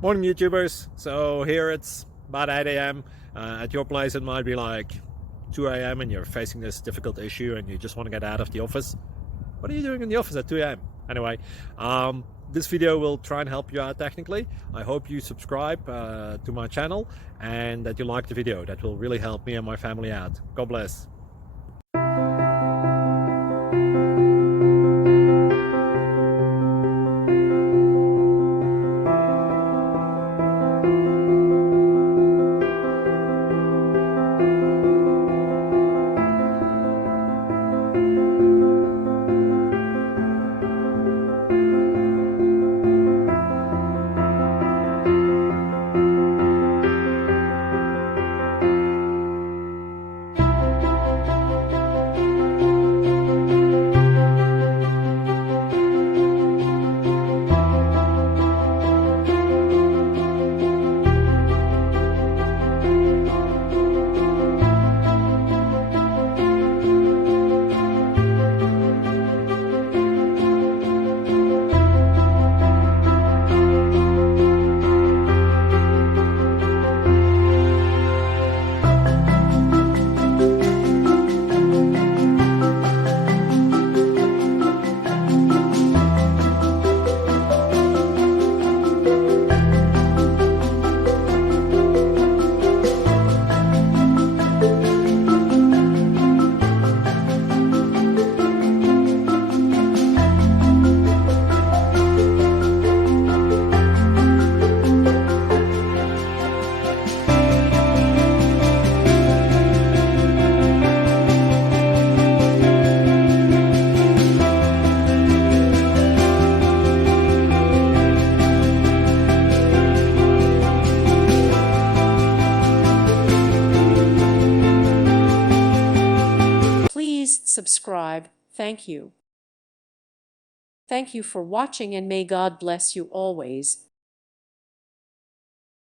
Morning YouTubers. So here it's about 8 a.m. At your place it might be like 2 a.m. and you're facing this difficult issue and you just want to get out of the office. What are you doing in the office at 2 a.m.? Anyway, this video will try and help you out technically. I hope you subscribe to my channel and that you like the video. That will really help me and my family out. God bless. Please subscribe. Thank you. Thank you for watching, and may God bless you always.